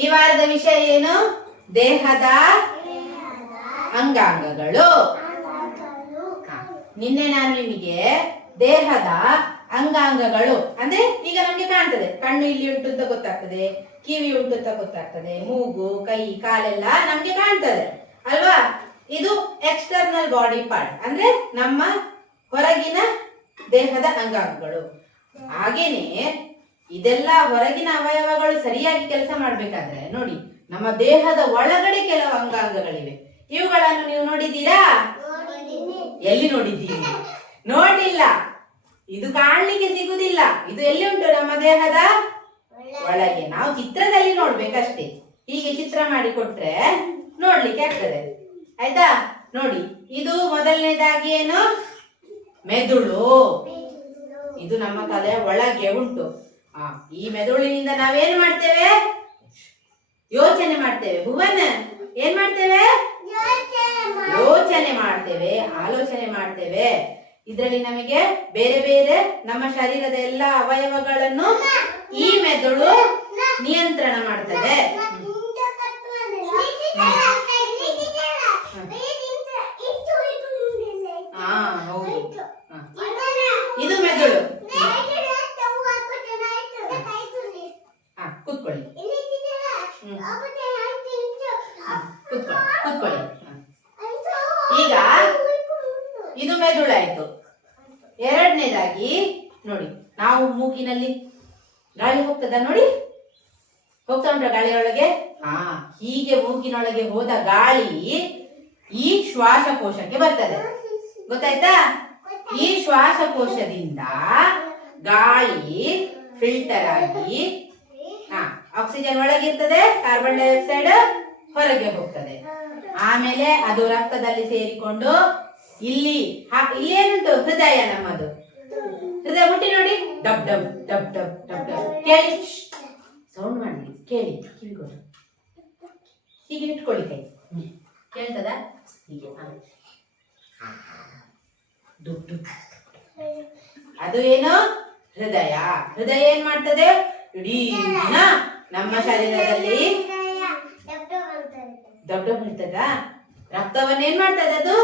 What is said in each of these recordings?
ಈ ವಾರದ ವಿಷಯ ಏನು? ದೇಹದ ಅಂಗಾಂಗಗಳು. ನಿನ್ನೆ ನಾನು ನಿಮಗೆ ದೇಹದ ಅಂಗಾಂಗಗಳು ಅಂದ್ರೆ ಈಗ ನಮ್ಗೆ ಕಾಣ್ತದೆ, ಕಣ್ಣು ಇಲ್ಲಿ ಉಂಟು ಅಂತ ಗೊತ್ತಾಗ್ತದೆ, ಕಿವಿ ಉಂಟು ಅಂತ ಗೊತ್ತಾಗ್ತದೆ, ಮೂಗು, ಕೈ, ಕಾಲೆಲ್ಲ ನಮ್ಗೆ ಕಾಣ್ತದೆ ಅಲ್ವಾ? ಇದು ಎಕ್ಸ್ಟರ್ನಲ್ ಬಾಡಿ ಪಾರ್ಟ್ ಅಂದ್ರೆ ನಮ್ಮ ಹೊರಗಿನ ದೇಹದ ಅಂಗಾಂಗಗಳು. ಹಾಗೇನೆ ಇದೆಲ್ಲ ಹೊರಗಿನ ಅವಯವಗಳು ಸರಿಯಾಗಿ ಕೆಲಸ ಮಾಡ್ಬೇಕಾದ್ರೆ ನೋಡಿ, ನಮ್ಮ ದೇಹದ ಒಳಗಡೆ ಕೆಲವು ಅಂಗಾಂಗಗಳಿವೆ. ಇವುಗಳನ್ನು ನೀವು ನೋಡಿದ್ದೀರಾ? ಎಲ್ಲಿ ನೋಡಿದ್ದೀರಿ? ನೋಡಿಲ್ಲ. ಇದು ಕಾಣ್ಲಿಕ್ಕೆ ಸಿಗುದಿಲ್ಲ. ಇದು ಎಲ್ಲಿ ಉಂಟು? ನಮ್ಮ ದೇಹದ ಒಳಗೆ. ನಾವು ಚಿತ್ರದಲ್ಲಿ ನೋಡ್ಬೇಕಷ್ಟೇ. ಹೀಗೆ ಚಿತ್ರ ಮಾಡಿ ಕೊಟ್ರೆ ನೋಡ್ಲಿಕ್ಕೆ ಆಗ್ತದೆ. ಆಯ್ತಾ? ನೋಡಿ, ಇದು ಮೊದಲನೇದಾಗಿ ಏನು? ಮೆದುಳು. ಇದು ನಮ್ಮ ತಲೆಯ ಒಳಗೆ ಉಂಟು. ಈ ಮೆದುಳಿನಿಂದ ನಾವೇನ್ ಮಾಡ್ತೇವೆ? ಯೋಚನೆ ಮಾಡ್ತೇವೆ. ಭುವನ್, ಏನ್ ಮಾಡ್ತೇವೆ? ಯೋಚನೆ ಮಾಡ್ತೇವೆ, ಆಲೋಚನೆ ಮಾಡ್ತೇವೆ. ಇದರಲ್ಲಿ ನಮಗೆ ಬೇರೆ ಬೇರೆ ನಮ್ಮ ಶರೀರದ ಎಲ್ಲ ಅವಯವಗಳನ್ನು ಈ ಮೆದುಳು ನಿಯಂತ್ರಣ ಮಾಡ್ತದೆ. ಹೌದು, ಇದು ಮೆದುಳು. ಕೂತ್ಕೊಳ್ಳಿ, ಕೂತ್ಕೊಳ್ಳಿ. ಈಗ ಇದು ಮೆದುಳಾಯ್ತು. ಎರಡನೇದಾಗಿ ನೋಡಿ, ನಾವು ಮೂಗಿನಲ್ಲಿ ಗಾಳಿ ಹೋಗ್ತದ ನೋಡಿ, ಹೋಗ್ತಾ ಉಂಟ ಗಾಳಿಯೊಳಗೆ. ಹೀಗೆ ಮೂಗಿನೊಳಗೆ ಹೋದ ಗಾಳಿ ಈ ಶ್ವಾಸಕೋಶಕ್ಕೆ ಬರ್ತದೆ. ಗೊತ್ತಾಯ್ತಾ? ಈ ಶ್ವಾಸಕೋಶದಿಂದ ಗಾಳಿ ಫಿಲ್ಟರ್ ಆಗಿ ಆಕ್ಸಿಜನ್ ಒಳಗಿರ್ತದೆ, ಕಾರ್ಬನ್ ಡೈಆಕ್ಸೈಡ್ ಹೊರಗೆ ಹೋಗ್ತದೆ. ಆಮೇಲೆ ಅದು ರಕ್ತದಲ್ಲಿ ಸೇರಿಕೊಂಡು ಇಲ್ಲಿ ಏನುಂಟು? ಹೃದಯ. ನಮ್ಮದು ಹೃದಯ ಮುಟ್ಟಿ ನೋಡಿ, dub dub dub dub dub dub. ಕೇಳಿ, ಸೌಂಡ್ ಮಾಡಿ ಕೇಳಿ, ಕಿವಿಗೋಡು. ಹೀಗೆ ಇಟ್ಕೊಳ್ಳಿ ಕೈ. ಕೇಳ್ತದ? ಹೀಗೆ ಡುಬ್ ಡುಬ್. ಅದು ಏನು? ಹೃದಯ. ಹೃದಯ ಏನ್ ಮಾಡ್ತದೆ? ಇಡೀ ದಿನ ನಮ್ಮ ಶರೀರದಲ್ಲಿ ದೊಡ್ಡ ಇರ್ತದ. ರಕ್ತವನ್ನು ಏನ್ ಮಾಡ್ತದೆ? ಅದು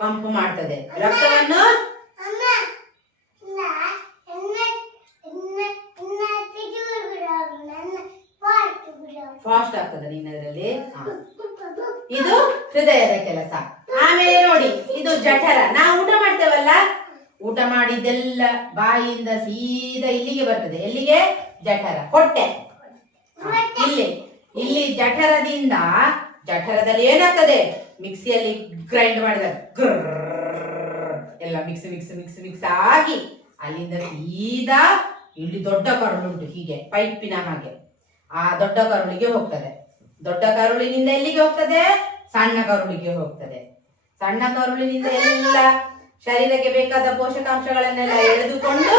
ಪಂಪ್ ಮಾಡ್ತದೆ. ರಕ್ತವನ್ನು ಫಾಸ್ಟ್ ಆಗ್ತದೆ ನಿನ್ನದ್ರಲ್ಲಿ. ಇದು ಹೃದಯದ ಕೆಲಸ. ಆಮೇಲೆ ನೋಡಿ, ಇದು ಜಠರ. ನಾವು ಊಟ ಮಾಡ್ತೇವಲ್ಲ, ಊಟ ಮಾಡಿದ್ದೆಲ್ಲ ಬಾಯಿಯಿಂದ ಸೀದಾ ಇಲ್ಲಿಗೆ ಬರ್ತದೆ. ಎಲ್ಲಿಗೆ? ಜಠರ, ಹೊಟ್ಟೆ. ಇಲ್ಲಿ ಜಠರದಿಂದ, ಜಠರದಲ್ಲಿ ಏನಾಗ್ತದೆ? ಮಿಕ್ಸಿಯಲ್ಲಿ ಗ್ರೈಂಡ್ ಮಾಡಿದ ಎಲ್ಲ ಮಿಕ್ಸ್ ಮಿಕ್ಸ್ ಮಿಕ್ಸ್ ಮಿಕ್ಸ್ ಆಗಿ ಅಲ್ಲಿಂದ ಸೀದಾ ಇಲ್ಲಿ ದೊಡ್ಡ ಕರುಳುಂಟು, ಹೀಗೆ ಪೈಪಿನ ಹಾಗೆ. ಆ ದೊಡ್ಡ ಕರುಳಿಗೆ ಹೋಗ್ತದೆ. ದೊಡ್ಡ ಕರುಳಿನಿಂದ ಎಲ್ಲಿಗೆ ಹೋಗ್ತದೆ? ಸಣ್ಣ ಕರುಳಿಗೆ ಹೋಗ್ತದೆ. ಸಣ್ಣ ಕರುಳಿನಿಂದ ಎಲ್ಲ ಶರೀರಕ್ಕೆ ಬೇಕಾದ ಪೋಷಕಾಂಶಗಳನ್ನೆಲ್ಲ ಎಳೆದುಕೊಂಡು